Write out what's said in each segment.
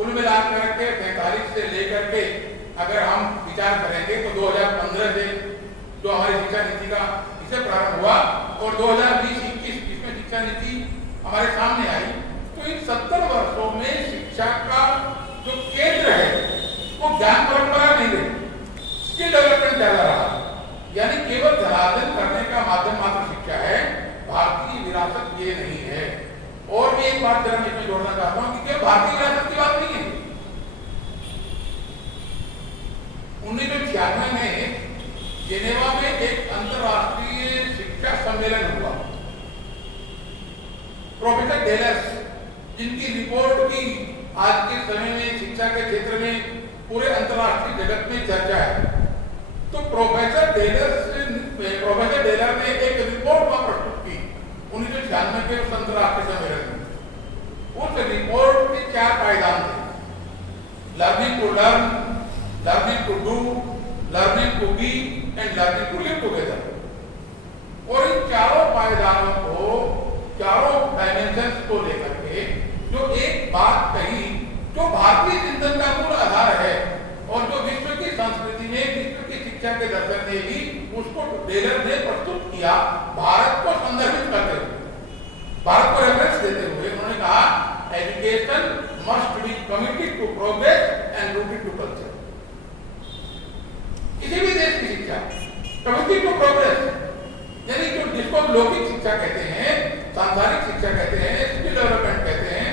कुल मिलाकर के 45 से लेकर के अगर हम विचार करेंगे तो 2015 से जो हमारी शिक्षा नीति का इसे प्रारंभ हुआ और 2020-21 इसमें शिक्षा नीति हमारे सामने आई, तो इन 70 वर्षों में शिक्षा का जो केंद्र है वो ज्ञान परंपरा नहीं रही, स्किल डेवलपमेंट ज्यादा रहा। यानी केवल धनार्जन करने का माध्यम मात्र शिक्षा है, भारतीय विरासत ये नहीं है। और भी एक बात जरा मैं इसमें जोड़ना चाहता हूं कि केवल भारतीय विरासत की बात नहीं है। 1996 में जेनेवा में एक अंतरराष्ट्रीय शिक्षा सम्मेलन हुआ। प्रोफेसर टेलर्स, जिनकी रिपोर्ट की आज के समय में शिक्षा के क्षेत्र में पूरे अंतरराष्ट्रीय जगत में चर्चा है, तो प्रोफेसर टेलर ने एक रिपोर्ट प्रस्तुत की 1996 के उस अंतरराष्ट्रीय सम्मेलन में। उस रिपोर्ट के 4 पायदान थे: learning to learn, learning to do, learning to be and learning to live together. और इन चारों पायदानों को, चारों डायमेंशंस को लेकर के जो एक बात कही, जो भारतीय चिंतन का मूल आधार है और जो विश्व की संस्कृति में, विश्व की शिक्षा के दर्शन ने भी उसको टेलर ने प्रस्तुत किया, भारत को संदर्भित करते हुए, भारत को रेफरेंस देते हुए उन्होंने कहा, education must be committed to progress and rooted to culture. किसी भी देश की शिक्षा कमिटेड टू प्रोग्रेस, यानी जो जिसको लौकिक शिक्षा कहते हैं, सांसारिक शिक्षा कहते हैं, स्किल डेवलपमेंट कहते हैं,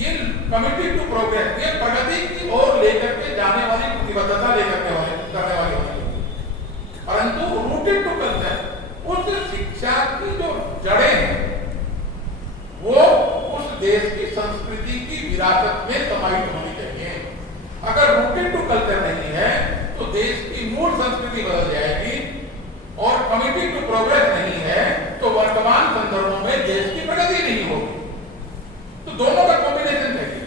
ये कमिटेड टू प्रोग्रेस, ये प्रगति की ओर लेकर के जाने वाली प्रतिबद्धता लेकर के करने वाली होनी चाहिए। परंतु रूटेड टू कल्चर, उस शिक्षा की जो जड़ें हैं वो उस देश की संस्कृति की विरासत में समाहित होनी चाहिए। अगर रूटेड टू कल्चर नहीं है तो देश की मूल संस्कृति बदल जाएगी, और कमिटेड टू प्रोग्रेस नहीं है तो वर्तमान संदर्भों में देश की प्रगति नहीं होगी। तो दोनों का कॉम्बिनेशन चाहिए।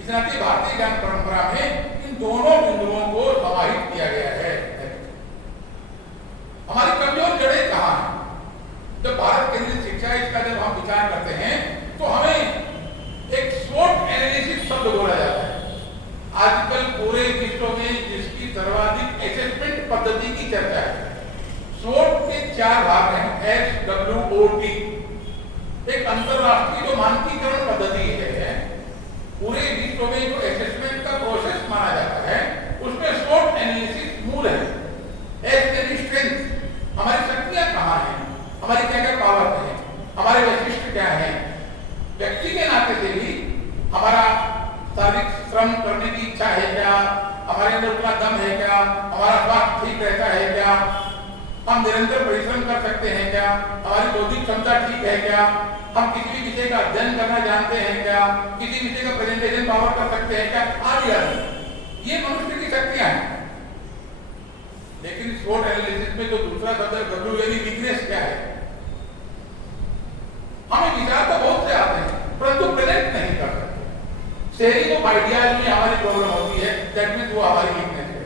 इस नाते भारतीय ज्ञान परंपरा में इन दोनों बिंदुओं को समाहित किया गया है। हमारी कमजोर जड़ें कहाँ हैं? जब भारत केंद्रित शिक्षा इसका जब हम विचार करते हैं तो हमें एक स्वोट एनालिसिस शब्द बोला जाता है। आजकल पूरे विश्व में जिसकी सर्वाधिक असेसमेंट पद्धति की चर्चा है, स्वोट के 4 भाग हैं, SWOT, एक अंतरराष्ट्रीय जो मानकीकरण पद्धति है, पूरे विश्व में जो असेसमेंट का प्रोसेस माना जाता है उसमें स्वोट एनालिसिस मूल है। एस यानी स्ट्रेंथ, हमारी शक्तियां कहाँ हैं, हमारी क्या क्या पावर है, हमारे वैशिष्ट्य क्या है, व्यक्ति के नाते से भी हमारा शारीरिक श्रम करने की इच्छा है क्या, हमारे अंदर उतना दम है क्या, हमारा स्वास्थ्य ठीक रहता है क्या, हम निरंतर परिश्रम कर सकते हैं क्या, हमारी बौद्धिक क्षमता ठीक है क्या, हम किसी भी विषय का अध्ययन करना जानते हैं क्या, किसी विषय का प्रेजेंटेशन पावर कर सकते हैं क्या, आदि आदि। ये मनुष्य की शक्तियां हैं। लेकिन स्वोट एनालिसिस में जो दूसरा शब्द है W यानी वीकनेस क्या है, हमें विचार तो बहुत से आते हैं परंतु प्रेजेंट नहीं कर सकते। शेयरिंग ऑफ आइडियाज में हमारी प्रॉब्लम होती है, दैट मींस वो हमारी वीकनेस है।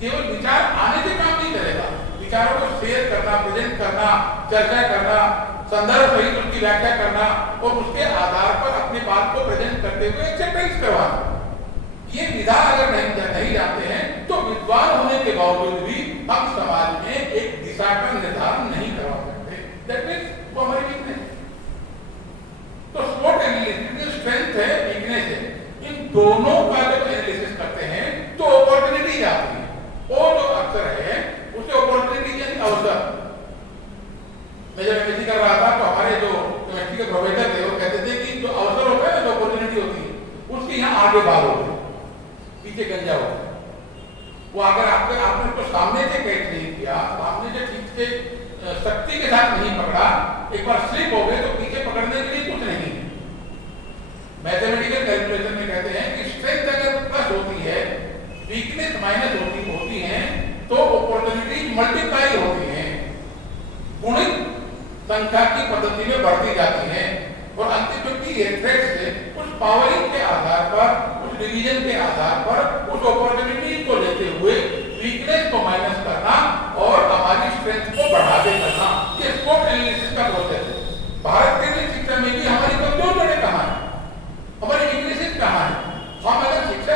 केवल विचार आने से काम नहीं चलेगा, विचारों को शेयर करना, प्रेजेंट करना, चर्चा करना, संदर्भ सहित उसकी व्याख्या करना और उसके आधार पर अपनी बात को प्रेजेंट करते हुए एक्सेप्टेंस करवाना। ये विधा अगर नहीं जानते हैं तो विद्वान होने के बावजूद भी हम समाज में एक दिशा का निर्धारण नहीं करवा सकते। दैट मींस वो हमारी वीकनेस है। तो स्वोट एनालिसिस स्ट्रेंथ है, वीकनेस है, इन दोनों का जब एनालिसिस करते हैं तो अपॉर्चुनिटीज आती है। वो जो अवसर है उसे अपॉर्चुनिटी यानी अवसर। मैं जब एमएससी कर रहा था तो हमारे जो एमएससी के प्रोफेसर थे वो कहते थे कि जो अवसर होता है ना, जो अपॉर्चुनिटी होती है उसके यहाँ आगे बाल होते हैं, पीछे गंजा होता है। वो अगर आपने उसको सामने से कैच नहीं किया, सामने से ठीक से शक्ति के साथ नहीं पकड़ा, एक बार स्लिप हो गए तो पीछे पकड़ने के लिए कुछ नहीं है। मैथमेटिकल कैलकुलेशन में कहते हैं कि स्ट्रेंथ अगर प्लस होती है, वीकनेस माइनस होती है तो अपॉर्चुनिटी मल्टीप्लाई होती है, गुणित संख्या की पद्धति में बढ़ती जाती है और अंतिम जो की थ्रेड से उस पावरिंग के आधार पर, उस डिवीजन के आधार पर उस अपॉर्चुनिटी को लेते हुए वीकनेस को माइनस करना और हमारी स्ट्रेंथ को बढ़ाते करना, ये स्वोट एनालिसिस का प्रोसेस है। भारत के शिक्षा में भी हमारी कमजोर जगह कहाँ है, हमारी वीकनेसेस कहाँ है। हम अगर शिक्षा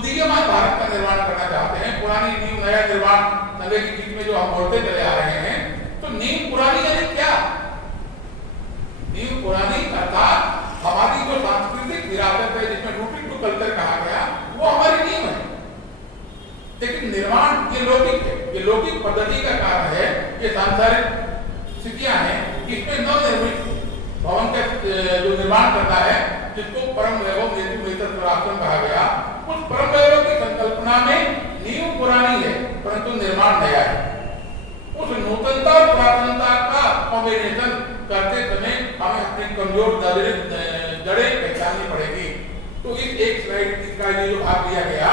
उदीयमान भारत का निर्माण करना चाहते हैं। पुरानी नींव नया निर्माण नवे की गीत में जो हम बोलते चले आ रहे हैं, तो नींव पुरानी यानी क्या? नींव पुरानी अर्थात हमारी जो सांस्कृतिक विरासत है जिसमें रूटेड टू कल्चर कहा गया, वो हमारी नींव है। लेकिन निर्माण ये लौकिक है, ये लौकिक पद्धति का कारण है, ये सांसारिक स्थितियां हैं। इसमें नवनिर्मित भवन का जो निर्माण करता है, जिसको परम वैभव नेतु नेतृत्वाश्रम कहा गया, उस परम वैभव की संकल्पना में नींव पुरानी है परंतु निर्माण नया है। उस नूतनता और पुरातनता का कॉम्बिनेशन करते समय हमें अपनी कमजोर जड़ें पहचाननी पड़ेगी। तो इस एक स्लाइड का जो भाग लिया गया,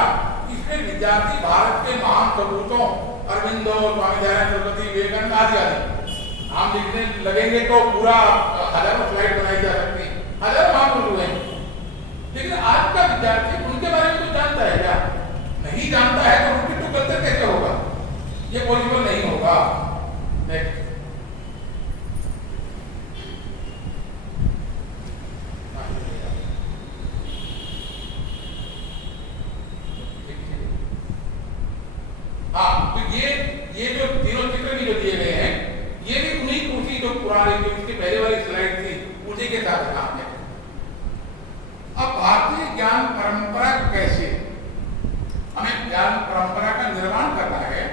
इसमें विद्यार्थी भारत के महान सपूतों अरविंदो, स्वामी दयानंद सरस्वती, विवेकानंद आदि आदि हम लिखने लगेंगे तो पूरा हजारों स्लाइड बनाई जा सकती है, हजारों महापुरुष हुए हैं। लेकिन आज का विद्यार्थी उनके बारे में तो जानता है क्या? नहीं जानता है तो उनकी तो कल्चर कैसे होगा? ये पॉसिबल नहीं होगा। नेक्स्ट हाँ, तो ये जो तीनों चित्र भी जो दिए गए हैं, ये भी उसी जो पुराने जो इसके पहले वाली स्लाइड थी उसी के साथ काम है। अब भारतीय ज्ञान परंपरा कैसे, हमें ज्ञान परंपरा का निर्माण करना है,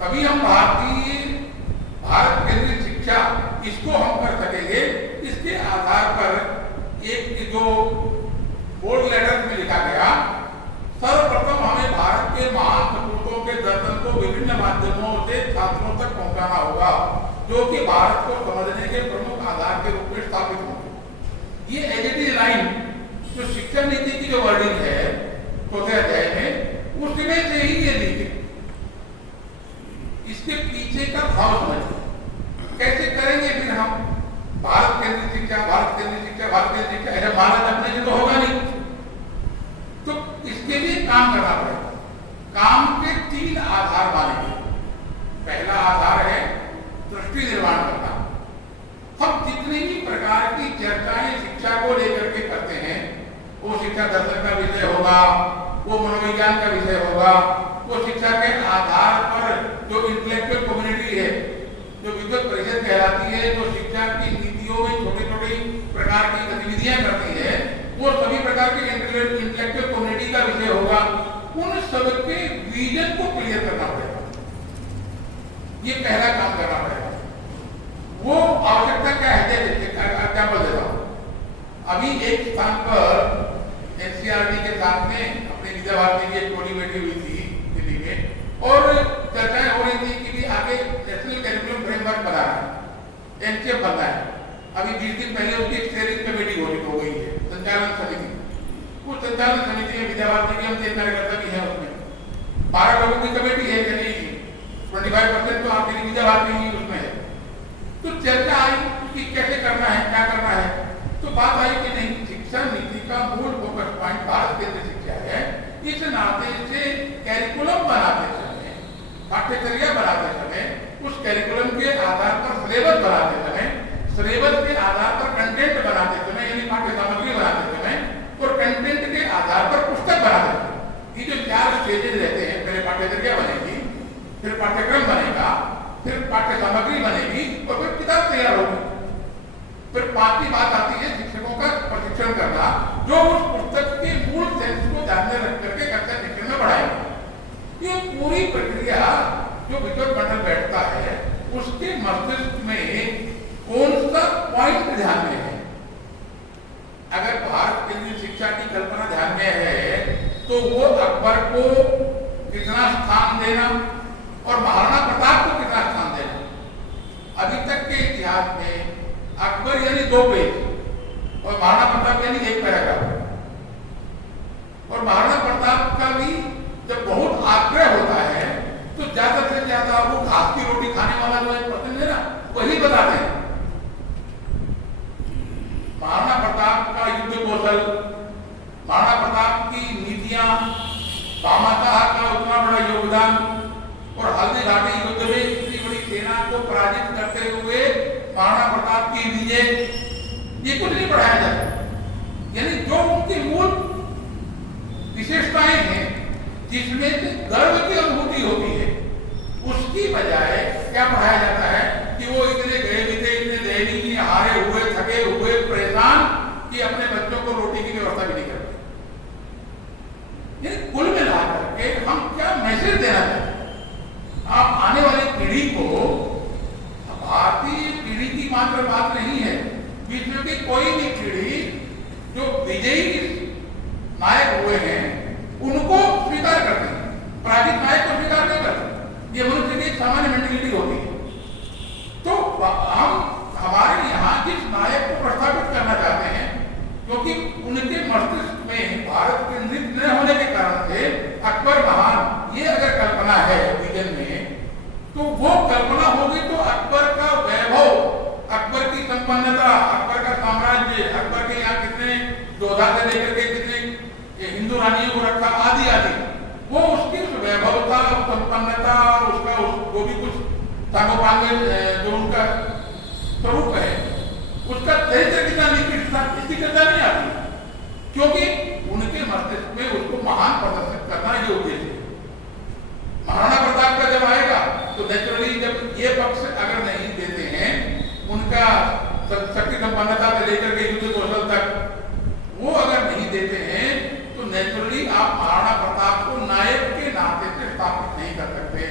तभी हम भारत केंद्रित शिक्षा इसको हम कर सकेंगे। इसके आधार पर एक जो बोल्ड लेटर में लिखा गया, सर्वप्रथम हमें भारत के महान सपूतों के दर्शन को विभिन्न माध्यमों से छात्रों तक पहुंचाना होगा, जो कि भारत को समझने के प्रमुख आधार के रूप में स्थापित होंगे। ये एडिटिव लाइन जो शिक्षा नीति की जो वर्डिंग है चौथे अध्याय में, उसमें से ही ये ली गई। इसके पीछे का भाव समझिए, कैसे करेंगे फिर हम भारत केंद्रित शिक्षा, भारत केंद्रित शिक्षा, भारत केंद्रित शिक्षा, ऐसा भारत अपने से तो होगा नहीं। तो इसके लिए काम करना पड़ेगा। काम के तीन आधार मानेंगे। पहला आधार है दृष्टि निर्माण करना। हम जितनी भी प्रकार की चर्चाएं शिक्षा को लेकर के करते हैं, वो शिक्षा दर्शन का विषय होगा, वो मनोविज्ञान का विषय होगा, वो शिक्षा के आधार पर जो इंटेलेक्चुअल कम्युनिटी है, जो विद्वत परिषद कहलाती है, जो शिक्षा की नीतियों में छोटे छोटे प्रकार की गतिविधियां करती है, वो सभी प्रकार के इंटेलेक्चुअल कम्युनिटी का विषय होगा। उन सबके विजन को क्लियर करना पड़ेगा। ये पहला काम करना पड़ेगा। वो आवश्यकता क्या है, एग्जाम्पल देता हूं। अभी एक स्थान पर एनसीईआरटी के साथ में अपने विद्या भारती की एक टोली बैठी हुई थी दिल्ली में, और चर्चाएं हो रही थी कि भी आगे नेशनल करिकुलम फ्रेमवर्क बना है, एनसीएफ बनना है। अभी 20 दिन पहले उसकी एक स्टीयरिंग कमेटी घोषित हो गई है, संचालन समिति। उस संचालन समिति में विद्या भारती के हम 3 कार्यकर्ता भी हैं, उसमें 12 लोगों की कमेटी है, यानी 25% तो आपकी विद्या भारती ही उसमें है। तो चर्चा आई कि कैसे करना है, क्या करना है। तो बात आई कि नहीं, शिक्षा नीति का मूल फोकस पॉइंट भारत केंद्रित शिक्षा है। इस नाते से कैरिकुलम बनाते समय, पाठ्यचर्या बनाते समय, उस कैरिकुलम के आधार पर सिलेबस बनाते समय, सिलेबस के आधार पर कंटेंट बनाते समय, यानी पाठ्य सामग्री बनाते समय, और कंटेंट के आधार पर पुस्तक बनाते समय, ये जो 4 स्टेजेस रहते हैं, पहले पाठ्यचर्या बनेगी, फिर पाठ्यक्रम बनेगा, फिर पाठ्य सामग्री बनेगी, और फिर किताब तैयार होगी। फिर 5वीं बात आती है शिक्षकों का प्रशिक्षण करना, जो उस पुस्तक के मूल सेंस को ध्यान में रख करके कक्षा शिक्षण में बढ़ाएंगे। ये पूरी प्रक्रिया जो विद्वत मंडल बैठता है, उसके मस्तिष्क में कौन सा पॉइंट ध्यान में है। अगर भारत केंद्रित शिक्षा की कल्पना ध्यान में है, तो वो अकबर को कितना स्थान देना और महाराणा प्रताप को कितना स्थान देना। अभी तक के इतिहास में अकबर यानी 2 पेज और महाराणा प्रताप यानी 1 पैराग्राफ, और महाराणा प्रताप का भी जब बहुत आग्रह होता है तो ज्यादा से ज्यादा वो घास की रोटी खाने वाला जो 1% है ना, वही बताते हैं। महाराणा प्रताप का युद्ध कौशल, महाराणा प्रताप की नीतियां, भामाशाह का उतना बड़ा योगदान, और हल्दी घाटी युद्ध में इतनी बड़ी सेना को पराजित करते हुए महाराणा प्रताप की विजय, ये कुछ नहीं पढ़ाया जाता। यानी जो उनकी मूल विशेषताएं हैं जिसमें से गर्व की अनुभूति होती है, उसकी बजाय क्या पढ़ाया जाता है कि वो इतने गए बीते, इतने दयनीय, हारे हुए, थके हुए, परेशान कि अपने बच्चों को रोटी की व्यवस्था भी नहीं करते। कुल मिला करके हम क्या मैसेज देना चाहते हैं? आप आने वाली पीढ़ी को, भारतीय पीढ़ी की मात्र बात नहीं है, विश्व की कोई भी पीढ़ी जो विजयी नायक हुए हैं उनको स्वीकार करते हैं, पराजित नायक को स्वीकार नहीं करते। ये मनुष्य की सामान्य मेंटेलिटी होती है। तो हम हमारे यहाँ जिस नायक को प्रस्तावित करना चाहते हैं, क्योंकि उनके मस्तिष्क में भारत केंद्रित न होने के कारण से अकबर महान ये अगर कल्पना है विजन में, तो वो कल्पना होगी तो अकबर का वैभव, अकबर की संपन्नता, अकबर का साम्राज्य, अकबर के यहाँ कितने योद्धा से लेकर के कितने हिंदू रानियों को रखा, आदि आदि, वो उसकी वैभवता, संपन्नता, उसका वो भी कुछ सागोपांग जो उनका स्वरूप है, उसका चरित्र कितना निकृष्ट था, इसकी चर्चा नहीं आती, क्योंकि उनके मस्तिष्क में उसको महान प्रदर्शित करना ये उद्देश्य है। महाराणा प्रताप का जब आएगा तो नेचुरली जब ये पक्ष अगर नहीं देते हैं, उनका शक्ति संपन्नता से लेकर के युद्ध कौशल तक वो अगर नहीं देते हैं, तो नेचुरली आप महाराणा प्रताप को नायक के नाते से स्थापित नहीं कर सकते,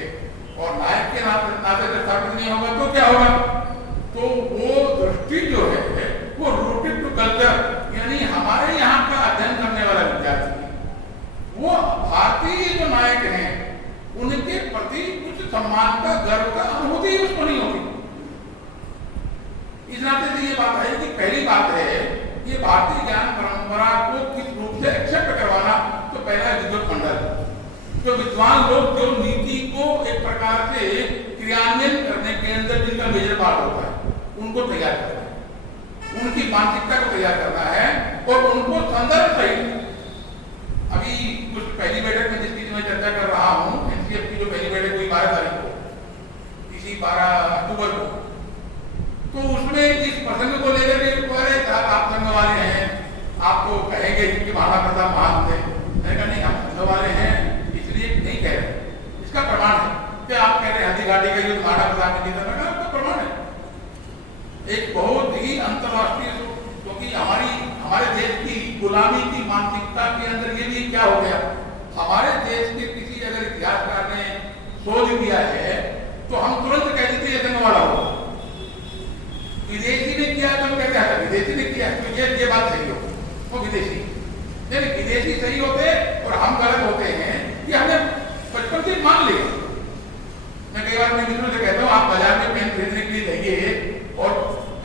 और नायक के नाते से स्थापित नहीं होगा तो क्या होगा? तो वो दृष्टि जो है वो रूटेड टू कल्चर, यानी हमारे यहाँ का अध्ययन करने वाला विद्यार्थी, वो भारतीय जो नायक हैं उनके प्रति कुछ सम्मान का, गर्व का अनुभूति उसको नहीं होती। इस नाते से ये बात है कि पहली बात है ये भारतीय ज्ञान परंपरा को किस रूप से एक्सेप्ट करवाना। तो पहला विद्वत मंडल, जो विद्वान लोग जो नीति को एक प्रकार से क्रियान्वयन करने के अंदर जिनका मेजर पार्ट होता है, उनको तैयार करना है, उनकी मानसिकता को तैयार करना है और उनको संदर्भ सहित। अभी कुछ पहली बैठक में जिसकी मैं चर्चा कर रहा हूँ, एनसीएफ की जो पहली बैठक हुई 12 तारीख को, इसी 12 अक्टूबर को, तो उसमें इस प्रसंग को लेकर के आप संघ वाले हैं, आपको कहेंगे कि महाराणा प्रताप महान थे। मैंने कहा नहीं, हम संघ वाले हैं इसलिए नहीं कह रहे, इसका प्रमाण है कि आप कह रहे हैं हल्दी घाटी का युद्ध महाराणा प्रताप ने जीता, उसका प्रमाण है। एक बहुत ही अंतर्राष्ट्रीय, क्योंकि हमारे देश की गुलामी की मानसिकता के अंदर ये भी क्या हो गया, हमारे देश के किसी अगर इतिहासकार ने शोध किया है तो हम तुरंत कह देते ये संघ वाला होगा। विदेशी ने किया तो हम कहते हैं विदेशी ने किया, तो ये बात सही हो, वो विदेशी, यानी विदेशी सही होते और हम गलत होते हैं, ये हमने बचपन से मान लिया। मैं कई बार अपने मित्रों से कहता हूँ आप बाजार में पेन खरीदने के लिए जाइए और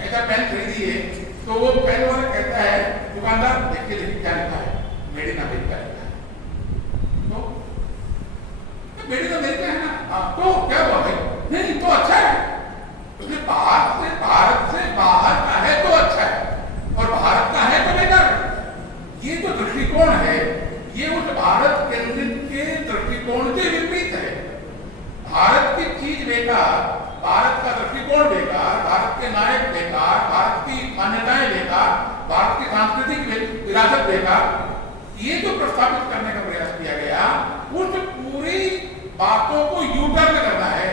ऐसा पेन खरीदिए, तो वो पेन वाला कहता है दुकानदार देखिए क्या लिखा है, मेड इन अमेरिका लिखा है, तो मेड इन अमेरिका है ना, तो क्या हुआ भाई? नहीं तो अच्छा है, भारत से बाहर का है तो अच्छा है और भारत का है तो बेकार है। ये जो दृष्टिकोण है ये उस भारत केंद्रित के दृष्टिकोण के विपरीत है। भारत की चीज बेकार, भारत का दृष्टिकोण बेकार, भारत के नायक बेकार, भारत की मान्यताएं बेकार, भारत की सांस्कृतिक विरासत बेकार, ये जो प्रस्तावित करने का प्रयास किया गया, उस पूरी बातों को यूटर्न करना है,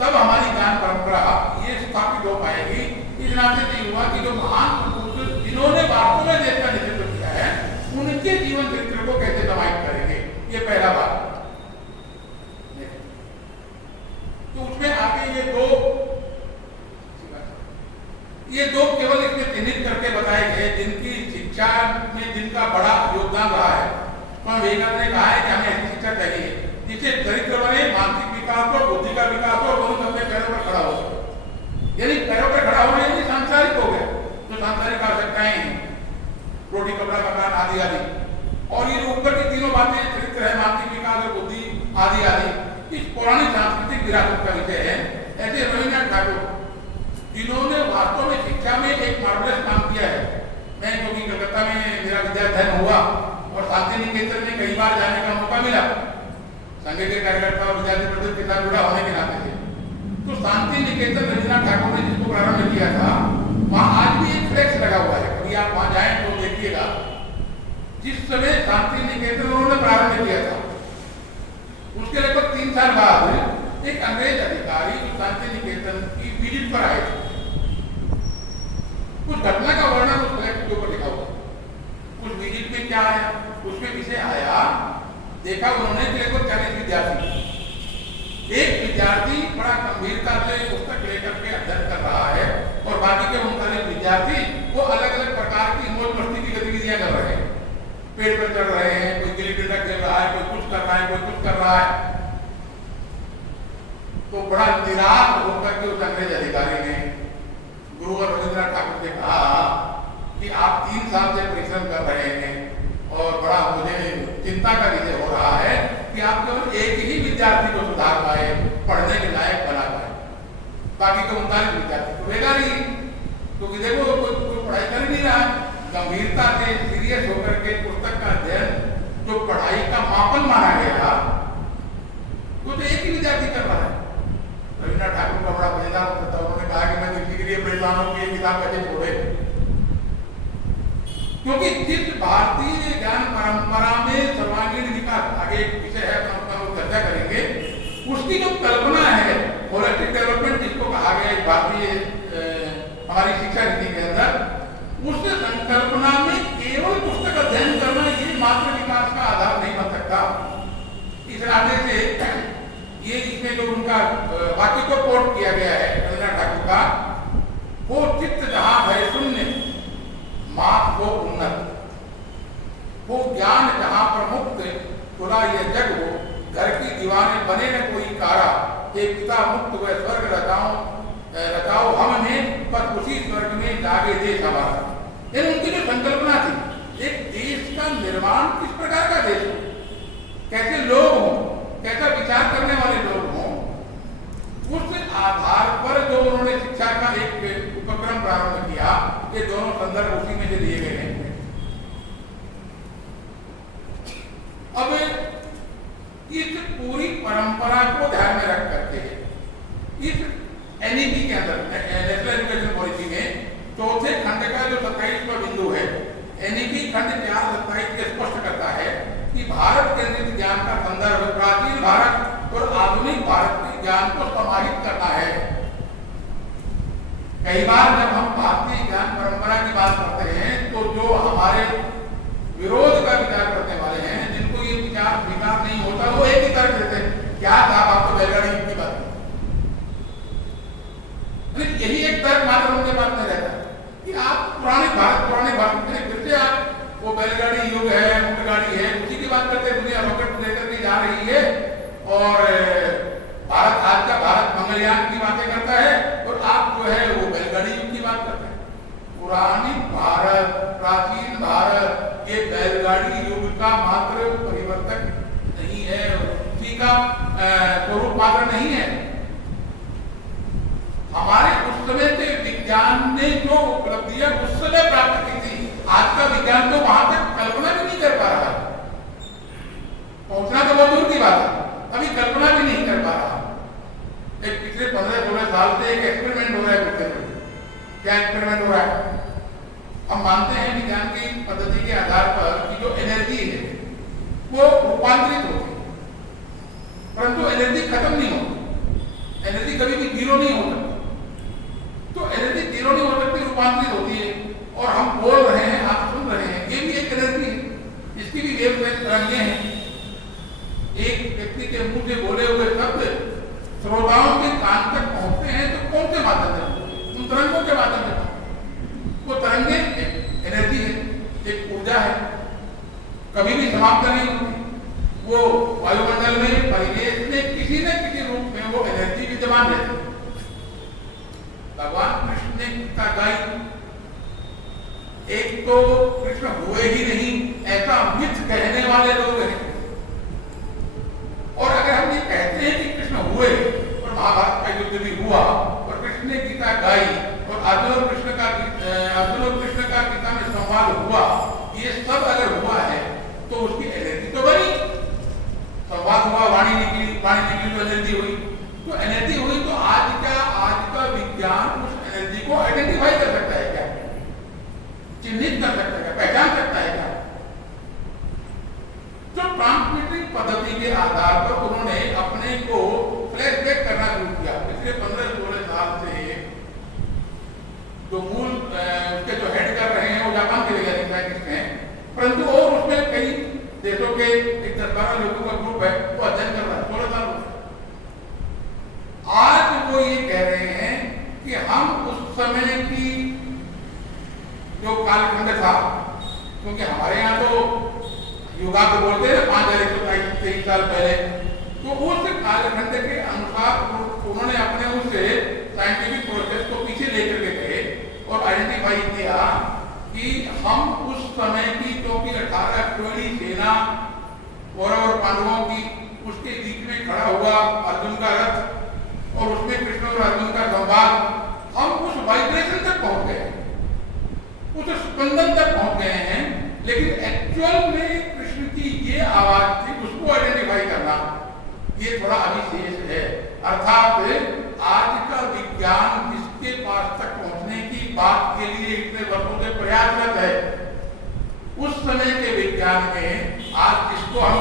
तब हमारी ज्ञान परंपरा ये स्थापित हो पाएगी। इस नाते से हुआ कि जो महान पुरुष जिन्होंने वास्तव में देश का नेतृत्व किया है, उनके जीवन चरित्र को कैसे समाहित करेंगे, ये पहला बात। तो उसमें आगे ये दो केवल इसमें चिन्हित करके बताए गए जिनकी शिक्षा में जिनका बड़ा योगदान रहा है। स्वामी विवेकानंद ने कहा है कि हमें ऐसी शिक्षा चाहिए जिससे चरित्र बने, मानसिक विकास हो, बुद्धि का विकास हो, दोनों अपने पैरों पर खड़ा हो। यानी पैरों पर खड़ा होने यानी सांसारिक हो गया, जो सांसारिक आवश्यकताएं हैं, रोटी कपड़ा मकान आदि आदि, और ये ऊपर की तीनों बातें चरित्र है, मानसिक विकास और बुद्धि आदि आदि, इस पुरानी सांस्कृतिक विरासत का विषय है। ऐसे रविन्द्रनाथ ठाकुर जिन्होंने वास्तव में शिक्षा में एक मार्वलस काम किया है। मैं क्योंकि कलकत्ता में मेरा विद्याध्ययन हुआ और शांति निकेतन में कई बार जाने का मौका मिला, संघ के कार्यकर्ता और विद्यार्थी परिषद के साथ जुड़ा होने के नाते से, तो शांति निकेतन रविन्द्रनाथ ठाकुर ने जिसको प्रारंभ किया था, वहाँ आज भी एक फ्लैक्स लगा हुआ है। कभी आप वहाँ जाएं तो देखिएगा, जिस समय शांति निकेतन उन्होंने प्रारंभ किया था उसके लगभग 3 साल बाद एक अंग्रेज अधिकारी शांति निकेतन की विजिट पर आए थे। कुछ घटना का वर्णन उस फ्लैग के ऊपर लिखा हुआ, उस विजिट में क्या आया, उसमें विषय आया, देखा उन्होंने लगभग 40 विद्यार्थी, एक विद्यार्थी बड़ा गंभीरता से पुस्तक लेकर के अध्ययन कर रहा है और बाकी के 39 विद्यार्थी वो अलग अलग प्रकार की मौज मस्ती की गतिविधियां कर रहे हैं, पेड़ पर चढ़ रहे हैं, कोई गिल्ली डंडा खेल रहा है, कोई कुछ कर रहा है, कोई कुछ कर रहा है। तो बड़ा निराश होकर के उस अंग्रेज अधिकारी ने गुरुवर रविंद्रनाथ ठाकुर से कहा कि आप 3 साल से परिश्रम कर रहे हैं और बड़ा मुझे चिंता का विषय हो रहा है कि आप केवल एक ही विद्यार्थी को सुधार पाए, पढ़ने के लायक बना पाए, बाकी के 39 विद्यार्थी तो बेकार ही, क्योंकि देखो कोई पढ़ाई कर नहीं रहा। गंभीरता से सीरियस होकर के पुस्तक का अध्ययन जो पढ़ाई का मापन माना गया, वो तो एक ही विद्यार्थी कर रहा है। रविन्द्रनाथ ठाकुर का बड़ा मजेदार होता था, उन्होंने कहा कि मैं दिल्ली के लिए परेशान की किताब कैसे छोड़े, क्योंकि जिस भारतीय ज्ञान परंपरा में सर्वांगीण विकास, आगे एक विषय है हम चर्चा करेंगे, उसकी जो कल्पना है होलिस्टिक डेवलपमेंट जिसको कहा गया है भारतीय हमारी शिक्षा नीति के अंदर, उस संकल्पना में केवल पुस्तक अध्ययन करना ये मात्र विकास का आधार नहीं बन सकता। इस नाते से ये इसमें जो उनका वाक्य को कोट किया गया है रविन्द्रनाथ ठाकुर का, वो चित्त जहां भय शून्य मात वो उन्नत, वो ज्ञान जहां पर मुक्त खुला ये जग हो, घर की दीवाने बने न कोई कारा, एक पिता मुक्त व स्वर्ग रचाओ हमने पर उसी स्वर्ग में लागे देश हमारा। यानी उनकी जो संकल्पना थी, एक देश का निर्माण किस प्रकार का देश हो, कैसे लोग हों, कैसा विचार करने वाले लोग हों, उस आधार पर जो उन्होंने शिक्षा का एक उपक्रम प्रारंभ किया, ये दोनों संदर्भ उसी में से दिए गए हैं। अब इस पूरी परंपरा को ध्यान में रख करके इस एनईपी के अंदर नेशनल एजुकेशन पॉलिसी में चौथे खंड का जो 27वां बिंदु है, एनईपी खंड 4/27 के स्पष्ट करता है कि भारत केंद्रित ज्ञान का संदर्भ प्राचीन भारत और आधुनिक भारत के ज्ञान को समाहित करना है। कई बार जब हम भारतीय ज्ञान परंपरा की बात करते हैं तो जो हमारे विरोध का विचार करने वाले हैं, जिनको ये विचार स्वीकार नहीं होता, वो एक ही तर्क देते हैं, क्या साहब आप तो बैलगाड़ी युग की बात, यही एक तर्क मात्र उनके पास में रहता है कि आप पुराने भारत में फिर से आप वो बैलगाड़ी युग है, ऊंटगाड़ी है, उसी की बात करते हैं। दुनिया रॉकेट लेकर के जा रही है और भारत आज का भारत मंगलयान की बातें करता है और आप जो है वो बैलगाड़ी युग की बात करते हैं। पुरानी भारत, प्राचीन भारत ये बैलगाड़ी युग का मात्र परिवर्तक नहीं है, उसी का स्वरूप मात्र नहीं है। हमारे उस समय से विज्ञान ने जो उपलब्धियां उस समय प्राप्त की थी, आज का विज्ञान तो वहां तक कल्पना भी नहीं कर पा रहा, पहुंचना तो बहुत दूर की बात है, अभी कल्पना भी नहीं कर पा रहा। एक पिछले 15-16 साल से एक एक्सपेरिमेंट हो रहा है पृथ्वी पर। क्या एक्सपेरिमेंट हो रहा है? हम मानते हैं विज्ञान की पद्धति के आधार पर कि जो एनर्जी है वो रूपांतरित होती है, परंतु एनर्जी खत्म नहीं होती, एनर्जी कभी भी जीरो नहीं हो सकती। तो एनर्जी जीरो नहीं हो सकती, रूपांतरित होती है। और हम बोल रहे हैं, आप सुन रहे हैं, ये भी एक एनर्जी है, इसकी भी वेवलेंथ तरंगे हैं। एक व्यक्ति के मुंह से बोले हुए शब्द श्रोताओं के कान तक पहुंचते हैं तो कौन से माध्यम से? उन तरंगों के माध्यम से। वो तरंगे एक एनर्जी है, एक ऊर्जा है, कभी भी समाप्त नहीं होती। वो वायुमंडल में, परिवेश में किसी न किसी रूप में वो एनर्जी विद्यमान रहती है। भगवान कृष्ण ने गीता गाई, एक तो कृष्ण हुए ही नहीं ऐसा मिथ कहने वाले लोग हैं, और अगर हम ये कहते हैं कि कृष्ण हुए और महाभारत का युद्ध भी हुआ और कृष्ण ने गीता गाई और अर्जुन और कृष्ण का गीता में संवाद हुआ, ये सब अगर हुआ है तो उसकी एनर्जी तो बनी। संवाद हुआ, वाणी निकली तो एनर्जी हुई, तो एनर्जी हुई तो आज का विज्ञान उस एनर्जी को आइडेंटिफाई कर सकता है क्या, चिन्हित कर सकता है, पहचान सकता है क्या? तो ट्रांसमिटिंग पद्धति के आधार पर उन्होंने के एक 10-12 लोगों का ग्रुप है, वो अध्ययन कर रहा है 16 साल हो। आज वो ये कह रहे हैं कि हम उस समय की जो कालखंड था, क्योंकि हमारे यहाँ तो युगा को बोलते हैं 5123 साल पहले, तो उस कालखंड के अनुसार उन्होंने अपने उस साइंटिफिक प्रोसेस को पीछे लेकर के गए और आइडेंटिफाई किया कि हम उस समय की, क्योंकि 18 अक्षौहिणी सेना कौरव और पांडवों की, उसके बीच में खड़ा हुआ अर्जुन का रथ और उसमें कृष्ण और अर्जुन का संवाद, हम उस वाइब्रेशन तक पहुंच गए, उस स्पंदन तक पहुंच गए हैं। लेकिन एक्चुअल में कृष्ण की ये आवाज थी, उसको आइडेंटिफाई करना ये थोड़ा अभी शेष है। अर्थात आज का विज्ञान जिसके पास तक पहुंचने की बात के लिए इतने वर्षों से प्रयासरत है, उस समय के विज्ञान में आज जिसको हम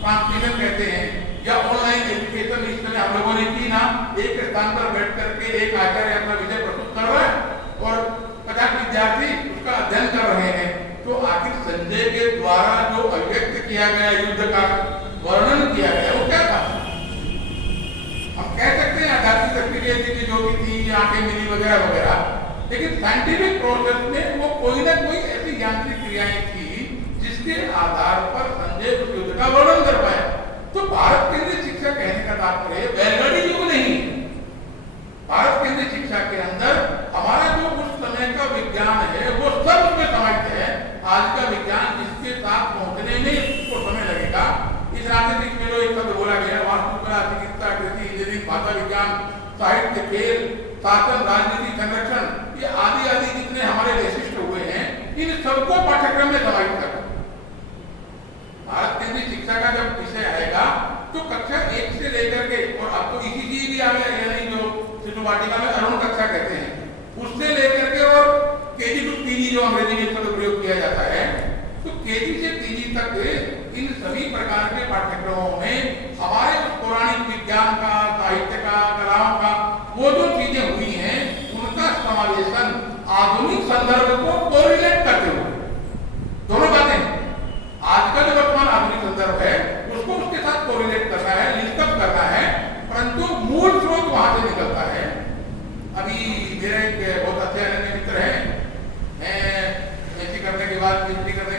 ट्रांसमिशन कहते हैं या ऑनलाइन एजुकेशन इस समय हम लोगों ने की ना, एक स्थान पर बैठ करके एक आचार्य अपना विषय प्रस्तुत कर रहा है और 50 विद्यार्थी उसका अध्ययन कर रहे हैं। तो आखिर संजय के द्वारा जो अभिव्यक्त किया गया युद्ध का वर्णन किया गया वो क्या था? हम कह सकते हैं आध्यात्मिक शक्ति की जो भी थी, आंखें मिली वगैरह वगैरह, लेकिन साइंटिफिक प्रोसेस में वो कोई ना कोई ऐसी यांत्रिक क्रियाएं थी जिसके आधार पर संजय उस युद्ध का वर्णन कर पाया। तो भारत केंद्रीय शिक्षा कहने का तात्पर्य बैलगाड़ी युग नहीं। भारत केंद्रीय शिक्षा के अंदर हमारा जो उस समय का विज्ञान है वो सब उसमें समाहित है। आज का विज्ञान इसके साथ पहुंचने में उसको समय लगेगा। इस रास्ते में जो एक शब्द बोला गया, वास्तुकला, चिकित्सा, कृषि, इंजीनियरिंग, भाषा विज्ञान, साहित्य, खेल, शासन, राजनीति, संरक्षण, ये आदि आदि जितने हमारे वैशिष्ट हुए हैं, इन सबको पाठ्यक्रम में समाहित करना। भारत केंद्रीय शिक्षा का जब विषय आएगा तो कक्षा 1 से लेकर के, और अब तो ईसीजी भी आ गया है, नहीं जो शिशु वाटिका में अरुण कक्षा कहते हैं, उससे लेकर के और केजी टू पीजी जो अंग्रेजी में शब्द प्रयोग किया जाता है, तो केजी से पीजी तक इन सभी प्रकार के पाठ्यक्रमों में हमारे उस पौराणिक विज्ञान का, साहित्य का, कलाओं का, वो जो चीजें हुई हैं उनका समावेशन आधुनिक संदर्भ को कोरिलेट करते हुए, दोनों बातें, आज का जो वर्तमान आधुनिक संदर्भ है उसको उसके साथ कोरिलेट करना है, लिंकअप करना है, परंतु मूल स्रोत वहां से निकलता है। अभी मेरे एक बहुत अच्छे मित्र हैं, मैं एमएससी करने के बाद पीएचडी करने